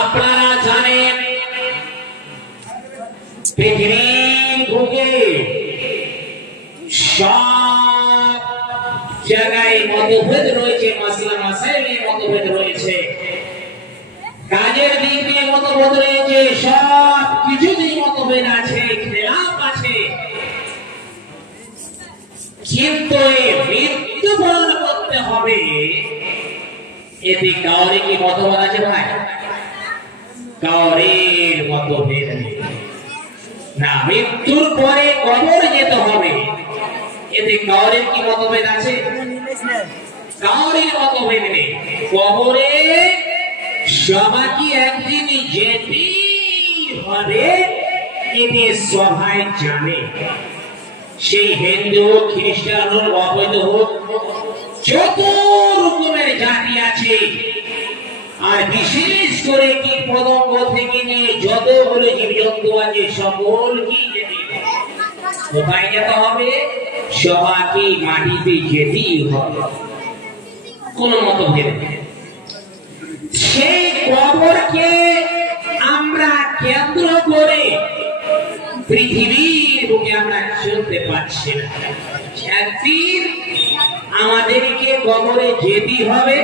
আপনারা জানেন পৃথিবীর বুকে সব জায়গায় মতভেদ রয়েছে, মাসলা মাসাইলে মতভেদ রয়েছে, কাজের দিক দিয়ে মতভেদ রয়েছে, সব কিছুতেই মতভেদ আছে, খেলাফ আছে। কিন্তু মৃত্যুবরণ করতে হবে, এতে কাউরে কি মতভেদ আছে ভাই? কাউরের মতভেদ নেই না। মৃত্যুর পরে কবর যেতে হবে, এতে কাউরের কি মতভেদ আছে? কাউরের মতভেদ নেই। কবরে সবাইকে একদিন যেতেই হবে, এতে সবাই জানে। সেই হিন্দু হোক, খ্রিস্টান হোক, অবৈধ হোক, যত রকমের জাতি আছে, আর বিশেষ করে কি পতঙ্গ থেকে নিয়ে যতগুলো জীবজন্তু আছে, সকলকে যেতে হবে। কোথায় যেতে হবে? সবাইকে মাটিতে যেতেই হবে, কোন মতভেদ নেই। সেই কবরকে আমরা কেন্দ্র করে পৃথিবীর বুকে আমরা চলতে পারছি না। একদিন আমাদেরকে কবরে যেতে হবে,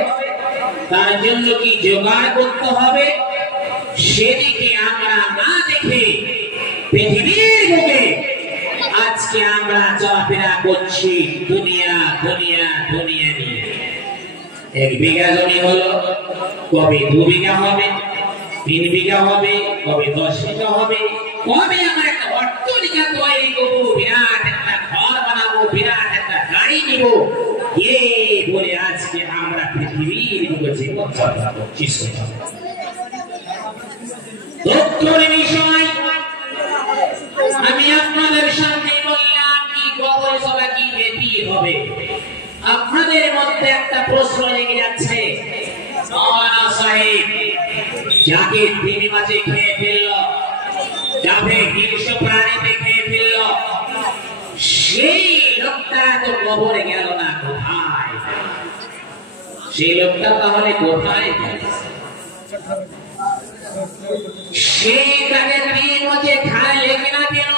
তার জন্য কি জোগাড় করতে হবে, সেদিকে আমরা না দেখে পৃথিবীর বুকে আজকে আমরা চলাফেরা করছি দুনিয়া দুনিয়া দুনিয়া নিয়ে। 1 বিঘা জমি হলো, কবে 2 বিঘা হবে, 3 বিঘা হবে, কবে 10 বিঘা হবে, কবে আমরা একটা অট্টালিকা তৈরি করবো, বিরাট একটা ঘর বানাবো, বিরাট একটা গাড়ি নিব, এই বলে আজকে আমরা পৃথিবীর বুকে জীবন যাপন করছি। দুঃখের বিষয়, আমি আপনাদের সামনে বললাম কি কবরে সবাইকে যেতেই হবে। আপনাদের মধ্যে একটা প্রশ্ন লেগে যাচ্ছে, মাওলানা সাহেব, যাকে তিমি মাছে খেয়ে ফেলল, যাকে হিংস্র প্রাণীতে খেয়ে ফেলল, সেই লোকটা তো কবরে গেল না, কোথায়? সেই লোকটা তাহলে কোথায়? সেই তাকে তিমি মাছে খাইলে কিনা কেন,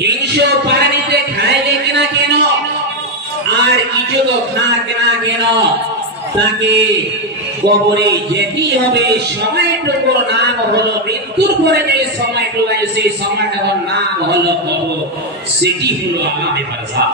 হিংস্র প্রাণীতে খাইলে কিনা কেন, আর কিছু তো খাক না কেন, তাকে কবরে যেতেই হবে। সময়টুকুর নাম হলো মৃত্যুর পরে যে সময়টুকু, সেই সময়টার নাম হলো কবর, সেটি হলো আলামে বারজাখ।